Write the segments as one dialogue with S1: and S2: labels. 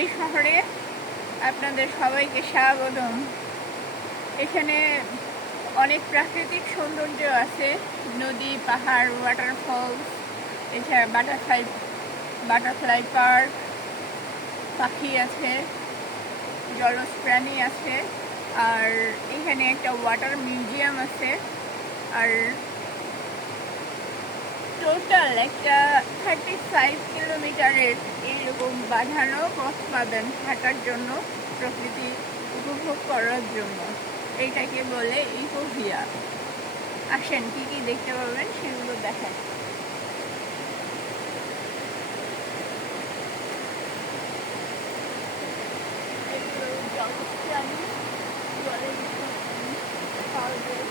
S1: এই শহরে আপনাদের সবাইকে স্বাগতম। এখানে অনেক প্রাকৃতিক সৌন্দর্য আছে। নদী, পাহাড় ওয়াটারফলস এছাড়া বাটারফ্লাই বাটারফ্লাই পার্ক পাখি আছে, জলজ প্রাণী আছে, আর এখানে একটা ওয়াটার মিউজিয়াম আছে। আর টোটাল একটা থার্টি ফাইভ কিলোমিটারের এইরকম বাঁধানো পথ পাবেন হাঁটার জন্য, প্রকৃতি উপভোগ করার জন্য। এইটাকে বলে ইকোভিয়া। আসেন, কি কি দেখতে পাবেন সেগুলো দেখায় এগুলো জলজ প্রাণী, জলের প্রাণী পাওয়া যায়।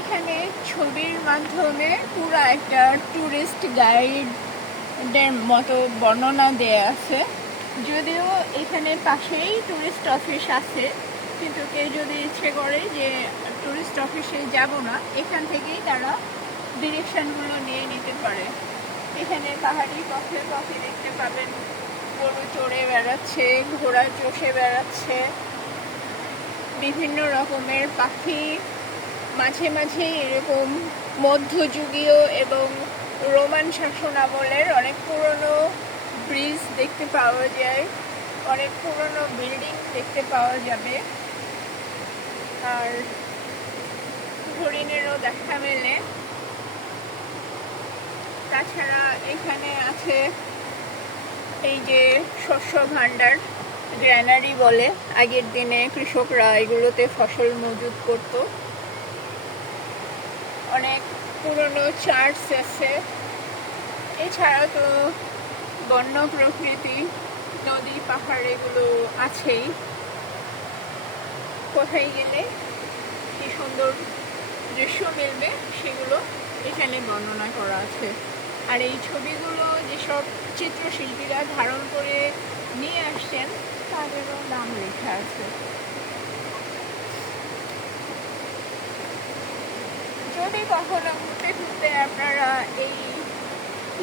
S1: এখানে ছবির মাধ্যমে পুরো একটা ট্যুরিস্ট গাইডের মতো বর্ণনা দেয়া আছে। যদিও এখানে পাশেই ট্যুরিস্ট অফিস আছে, কিন্তু কেউ যদি ইচ্ছে করে যে ট্যুরিস্ট অফিসে যাব না, এখান থেকেই তারা ডিরেকশনগুলো নিয়ে নিতে পারে। এখানে পাহাড়ি পথে পথে দেখতে পাবেন, গরু চড়ে বেড়াচ্ছে, ঘোড়া চষে বেড়াচ্ছে, বিভিন্ন রকমের পাখি মাঝে মাঝে এরকম মধ্যযুগীয় এবং রোমান শাসন আমলের অনেক পুরনো ব্রিজ দেখতে পাওয়া যায়, অনেক পুরনো বিল্ডিং দেখতে পাওয়া যাবে। আর হরিণেরও দেখা মেলে। তাছাড়া এখানে আছে এই যে শস্য ভাণ্ডার, গ্র্যানারি বলে। আগের দিনে কৃষকরা এগুলোতে ফসল মজুত করতো। অনেক পুরনো চার্চ আছে। এছাড়া তো বন্য প্রকৃতি, নদী, পাহাড় এগুলো আছেই। কোথায় গেলে কি সুন্দর দৃশ্য মিলবে সেগুলো এখানে বর্ণনা করা আছে। আর এই ছবিগুলো যেসব চিত্রশিল্পীরা ধারণ করে নিয়ে আসছেন, তাদেরও নাম লেখা আছে। যদি কখনো ঘুরতে ঘুরতে আপনারা এই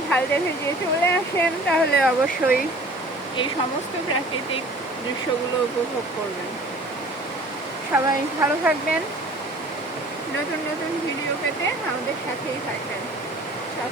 S1: হালদা ভেজে চলে আসেন, তাহলে অবশ্যই এই সমস্ত প্রাকৃতিক দৃশ্যগুলো উপভোগ করবেন। সবাই ভালো থাকবেন। নতুন নতুন ভিডিও পেতে আমাদের সাথেই থাকবেন। চাও